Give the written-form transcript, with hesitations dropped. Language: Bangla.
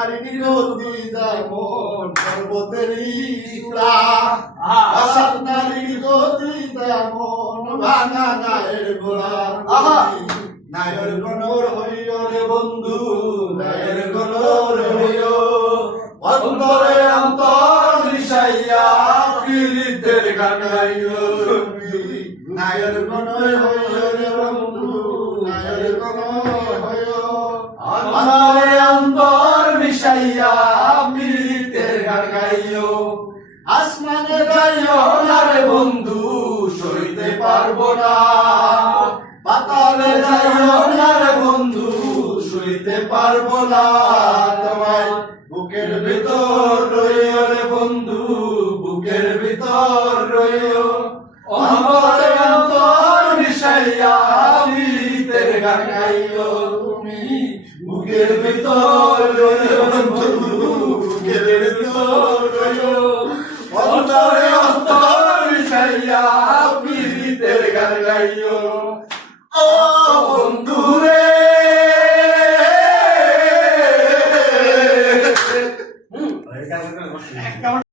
নারীর গতি যেমন পর্বতেরই চূড়া, আসাদ নারীর গতি তেমন ভাঙা নায়ের গোড়ার গতি। নায়ের গণর হইও রে বন্ধু, নায়ের গণর হইও, অন্তরে অন্তর মিশাইয়া পীড়িতের গান গাইও। নায়ের গণর হইও রে বন্ধু, নায়ের গণর হইও, অন্তরে অন্তর মিশাইয়া পীড়িতের গান গাইও। আসমানে যাইও না রে বন্ধু, সইতে পারবো না, পাতালে যাইও না রে বন্ধু, সইতে পারবো না। তোমায় বুকের ভিতর রইও রে বন্ধু, বুকের ভিতর রইও, অন্তরে অন্তর মিশাইয়া পীড়িতের গান গাইও। তুমি বুকের ভিতর রইও বন্ধু, বুকের ভিতর রইও, অন্তরে অন্তর মিশাইয়া পীড়িতের গান গাইও। ও বন্ধু রে